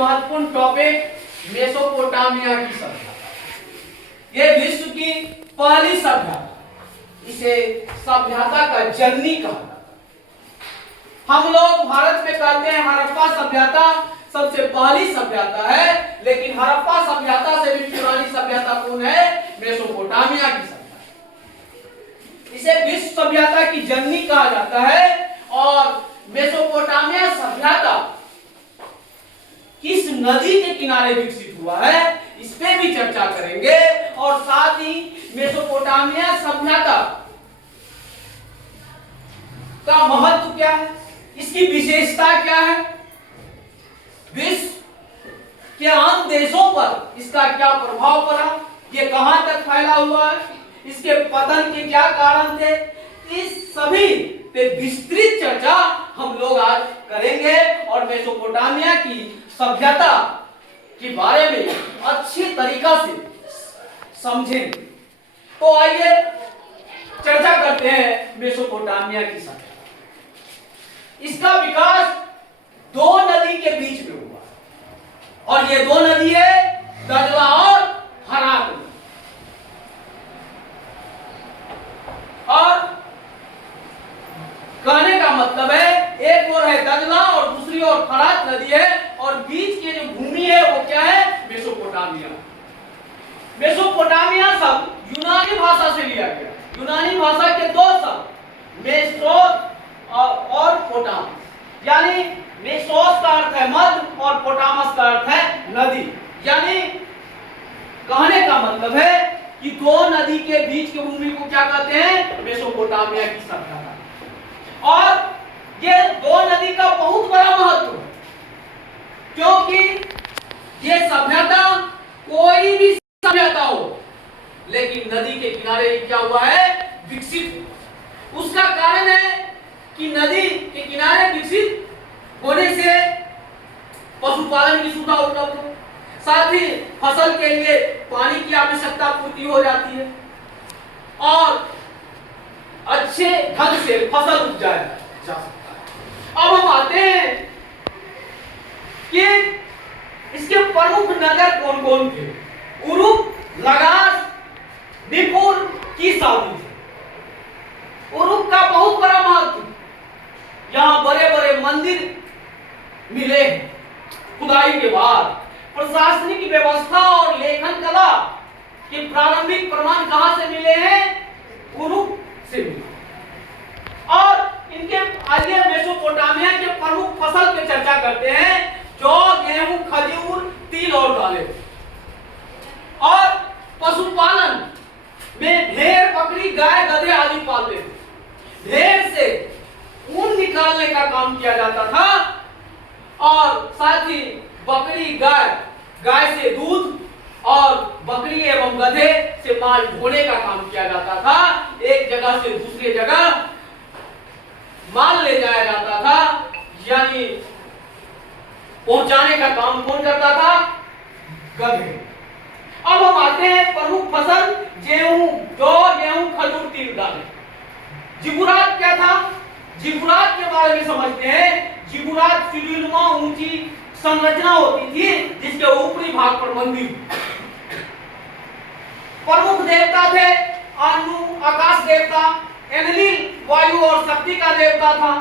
महत्वपूर्ण topic Mesopotamia की सभ्यता। ये विश्व की पहली सभ्यता, इसे सभ्यता का जननी कहा जाता है। हम लोग भारत में कहते हैं हड़प्पा सभ्यता सबसे पहली सभ्यता है, लेकिन हड़प्पा सभ्यता से भी पुरानी सभ्यता कौन है? मेसोपोटामिया की सभ्यता। इसे विश्व सभ्यता की जननी कहा जाता है। और मेसोपोटामिया सभ्यता किस नदी के किनारे विकसित हुआ है, इस पे भी चर्चा करेंगे। और साथ ही मेसोपोटामिया सभ्यता का महत्व क्या है, इसकी विशेषता क्या है, विश्व के अन्य देशों पर इसका क्या प्रभाव पड़ा, ये कहां तक फैला हुआ है, इसके पतन के क्या कारण थे, इस सभी पे विस्तृत चर्चा हम लोग आज करेंगे और मेसोपोटामिया की सभ्यता के बारे में अच्छी तरीका से समझेंगे। तो आइए चर्चा करते हैं मेसोपोटामिया की सभ्यता। इसका विकास दो नदी के बीच में हुआ और ये दो नदी है दजला और फरात। और कहने का मतलब है एक ओर है दजला और दूसरी ओर फरात नदी है और बीच की जो भूमि है वो क्या है? मेसोपोटामिया। मेसोपोटामिया शब्द यूनानी भाषा से लिया गया। यूनानी भाषा के दो शब्द मेसोस और पोटामस, यानी मेसोस का अर्थ है मध्य और पोटामस का अर्थ है नदी। यानी कहने का मतलब है कि दो नदी के बीच की भूमि को क्या कहते हैं? मेसोपोटामिया की सभ्यता। और ये दो नदी का बहुत बड़ा महत्व है, क्योंकि ये सभ्यता कोई भी सभ्यता हो, लेकिन नदी के किनारे क्या हुआ है? विकसित। उसका कारण है कि नदी के किनारे विकसित होने से पशुपालन की सुविधा उपलब्ध हो, साथ ही फसल के लिए पानी की आवश्यकता पूर्ति हो जाती है और अच्छे ढंग से फसल उपजाया जा सकता है। अब हम आते हैं कि इसके प्रमुख नगर कौन कौन थे। उरुक, लगास, निपुर की शादी थी। उरुक का बहुत बड़ा महत्व, यहाँ बड़े बड़े मंदिर मिले हैं खुदाई के बाद। प्रशासनिक व्यवस्था और लेखन कला के प्रारंभिक प्रमाण कहां से मिले हैं? उरुक से मिले। और इनके आगे मेसोपोटामिया के प्रमुख फसल की चर्चा करते हैं, जौ, गेहूं, खजूर, तिल और दालें। और पशुपालन में भेड़, बकरी, गाय, गधे आदि पालते थे। भेड़ से ऊन निकालने का काम किया जाता था और साथ ही बकरी, गाय से दूध और बकरी एवं गधे से माल ढोने का काम किया जाता था। एक जगह से दूसरी जगह माल ले जाया जाता था, यानी पहुंचाने का काम कौन करता था? गधे। अब हम आते हैं प्रमुख फसल, गेहूं, जौ, गेहूं, खजूर, तिल, दालें। जिगुरात क्या था? जिगुरात के बारे में समझते हैं। जिगुरात सिलनुमा ऊंची संरचना होती थी जिसके ऊपरी भाग पर मंदिर। प्रमुख देवता थे अनु आकाश देवता, एनलिल वायु और शक्ति का देवता था।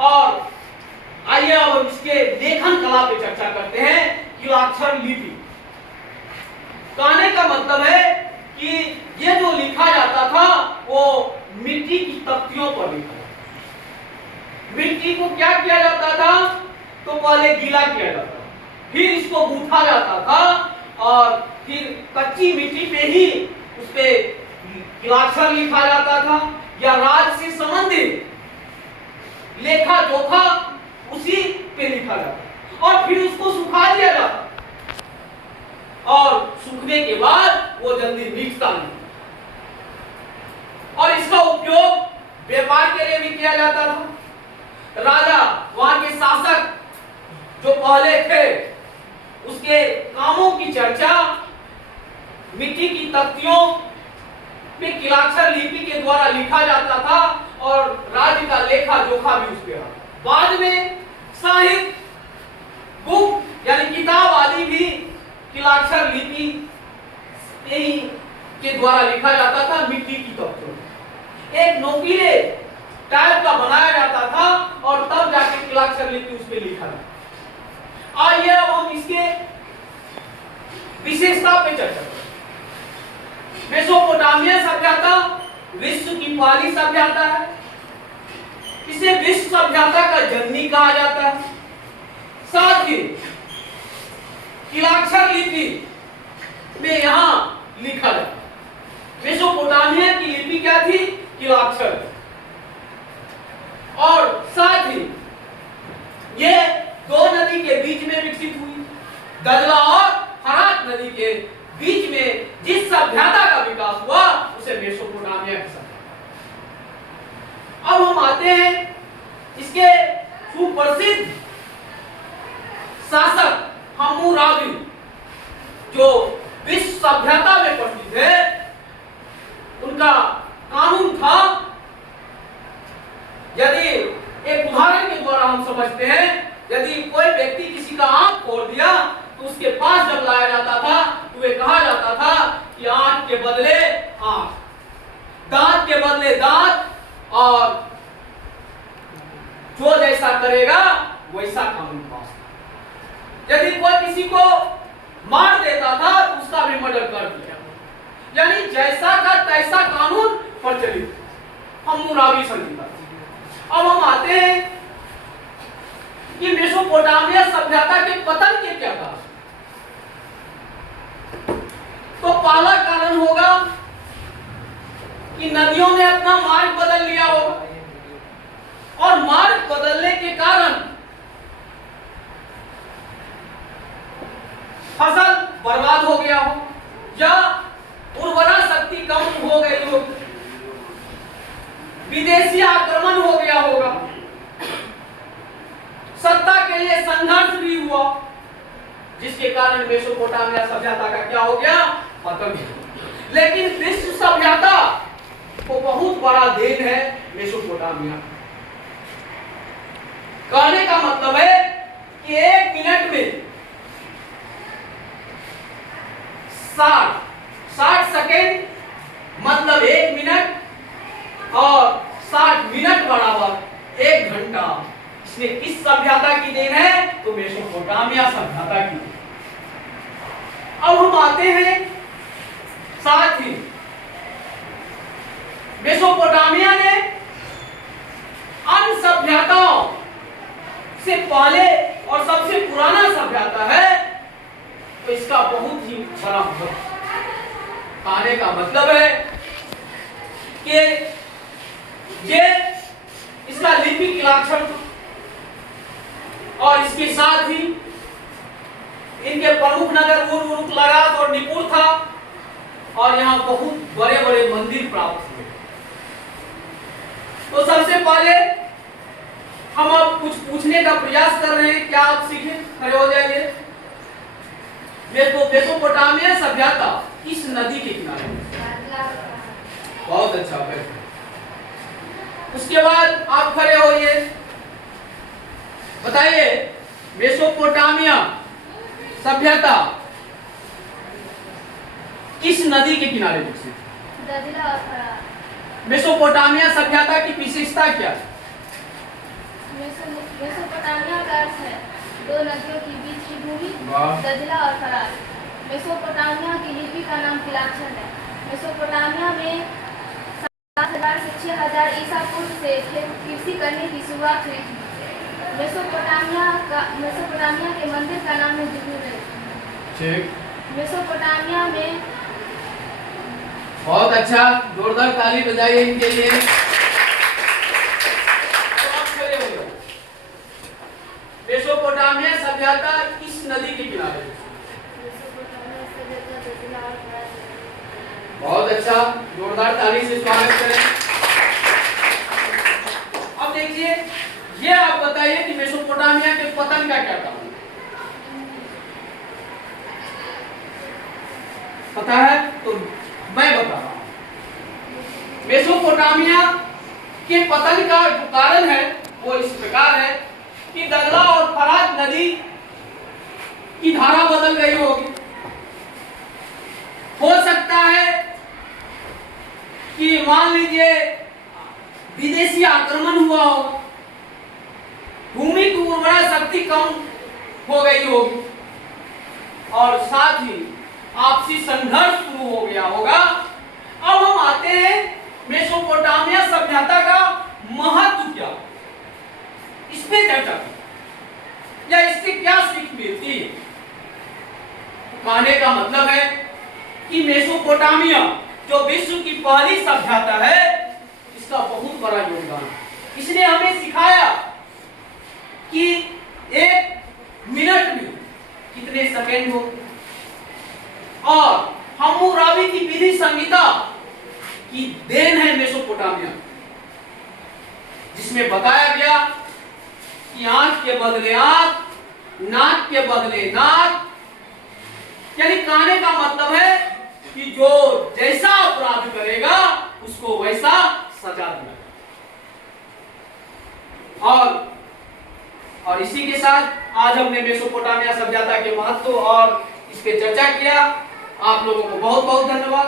और आइए अब इसके लेखन कला पे चर्चा करते हैं। किलाक्षर लिपि। कहने का मतलब है कि ये जो लिखा जाता था वो मिट्टी की तख्तियों पर लिखा जाता। मिट्टी को क्या किया जाता था? तो पहले गीला किया जाता, फिर इसको गूंथा जाता था और फिर कच्ची मिट्टी पे ही उस पे किलाक्षर लिखा जाता था या राज से संबंधित लेखा जोखा उसी पे लिखा जाता और फिर उसको सुखा दिया जाता और सूखने के बाद वो जल्दी मिटता नहीं। और इसका उपयोग व्यापार के लिए भी किया जाता था। राजा, वहां के शासक जो पहले थे, उसके कामों की चर्चा मिट्टी की तख्तियों में किलाक्षर लिपि के द्वारा लिखा जाता था और राज्य का लेखा जोखा भी उस पे रहा। बाद में साहित्य, बुक यानी किताब आदि भी किलाक्षर लिपि यही के द्वारा लिखा जाता था, मिट्टी की तख्तों में एक नोकीले टाइप का बनाया जाता था और तब जाके किलाक्षर लिपि उस पे लिखा जाता। आइए अब हम इसके विशेषता पे चर्चा करें। मेसोपोटामिया सभ्यता विश्व की पहली सभ्यता है। इसे विश्व सभ्यता का जननी कहा जाता है। साथ ही किलाक्षर लिपि में यहां लिखा जाता है। मेसोपोटामिया की लिपि क्या थी? किलाक्षर। और साथ ही ये दो नदी के बीच में विकसित हुई। दजला और फरात नदी के बीच में जिस सभ्यता का विकास हुआ उसे मेसोपोटामिया की सभ्यता। अब हम आते हैं इसके सुप्रसिद्ध शासक हम्मुराबी, जो विश्व सभ्यता में प्रसिद्ध है। उनका कानून था, यदि एक उदाहरण के द्वारा हम समझते हैं, यदि कोई व्यक्ति किसी का आंख फोड़ दिया तो उसके पास जब लाया जाता था तो वे कहा जाता था कि आंख के बदले आंख, दांत के बदले दांत, और जो जैसा करेगा वैसा कानून पास। यदि कोई किसी को मार देता था तो उसका भी मर्डर कर दिया, यानी जैसा का तैसा कानून प्रचलित। हम्मुराबी संहिता। अब हम आते हैं कि मेसोपोटामिया सभ्यता के पतन के क्या कारण। तो पहला कारण होगा कि नदियों ने अपना मार्ग बदल लिया होगा, और मार्ग बदलने के कारण फसल बर्बाद हो गया हो, या उर्वरा शक्ति कम हो गई हो, विदेशी आक्रमण हो गया होगा, सत्ता के लिए संघर्ष भी हुआ, जिसके कारण मेसोपोटामिया सभ्यता का क्या हो गया? पतन। लेकिन विश्व सभ्यता को बहुत बड़ा देन है मेसोपोटामिया। कहने का मतलब है कि एक मिनट में 60 सेकेंड मतलब 1 मिनट, और 60 मिनट बराबर 1 घंटा। इसमें किस सभ्यता की देन है? तो मेसोपोटामिया सभ्यता की। अब हम आते हैं, साथ ही मेसोपोटामिया ने अन्य सभ्यताओं से पहले और सबसे पुराना सभ्यता है, तो इसका बहुत ही बड़ा कहने का मतलब है कि ये इसका लिपि किलाक्षर, और इसके साथ ही इनके प्रमुख नगर उर्वरुक, लगात और निपुर था, और यहाँ बहुत बड़े बड़े मंदिर प्राप्त हुए। तो सबसे पहले हम अब कुछ पूछने का प्रयास कर रहे हैं, क्या आप सीखे? खड़े हो जाइए। मेसोपोटामिया सभ्यता किस नदी के किनारे? बहुत अच्छा। उसके बाद आप खड़े होइए, बताइए मेसोपोटामिया सभ्यता किस नदी के किनारे विकसित? दजला और फरात। मेसोपोटामिया सभ्यता की विशेषता क्या है? मेसोपोटामिया का अर्थ है दो नदियों के बीच की भूमि, दजला और फरात। मेसोपोटामिया की लिपि का नाम किलाक्षर है। मेसोपोटामिया में 7000 से 6000 ईसा पूर्व से कृषि करने की शुरुआत हुई थी। मेसोपोटामिया के मंदिर का नाम है जुगनू। मेसोपोटामिया में बहुत अच्छा, जोरदार ताली बजाइए इनके लिए। मेसोपोटामिया सभ्यता किस नदी के किनारे? बहुत अच्छा, जोरदार ताली से स्वागत करें। अब देखिए, ये आप बताइए कि मेसोपोटामिया के पतन का क्या कारण? पता है? तो मैं बता रहा हूं। मेसोपोटामिया के पतन का जो कारण है वो इस प्रकार है कि दजला और फरात नदी की धारा बदल गई होगी। हो सकता है कि मान लीजिए विदेशी आक्रमण हुआ हो, भूमि की उर्वरा शक्ति कम हो गई होगी और साथ ही आपसी संघर्ष शुरू हो गया होगा। अब हम आते हैं मेसोपोटामिया सभ्यता का महत्व क्या, इस पे चर्चा करें या इससे क्या सीख मिलती है। कहने का मतलब है कि मेसोपोटामिया जो विश्व की पहली सभ्यता है, इसका बहुत बड़ा योगदान है। इसने हमें सिखाया कि एक मिनट में कितने सेकेंड हो, और हम्मुराबी की विधि संहिता की देन है मेसोपोटामिया, जिसमें बताया गया कि आंख के बदले आंख, नाक के बदले नाक, यानी कहने का मतलब है कि जो जैसा अपराध करेगा उसको वैसा सजा दिया। और इसी के साथ आज हमने मेसोपोटामिया सभ्यता के महत्व और इस पे चर्चा किया। आप लोगों को बहुत बहुत धन्यवाद।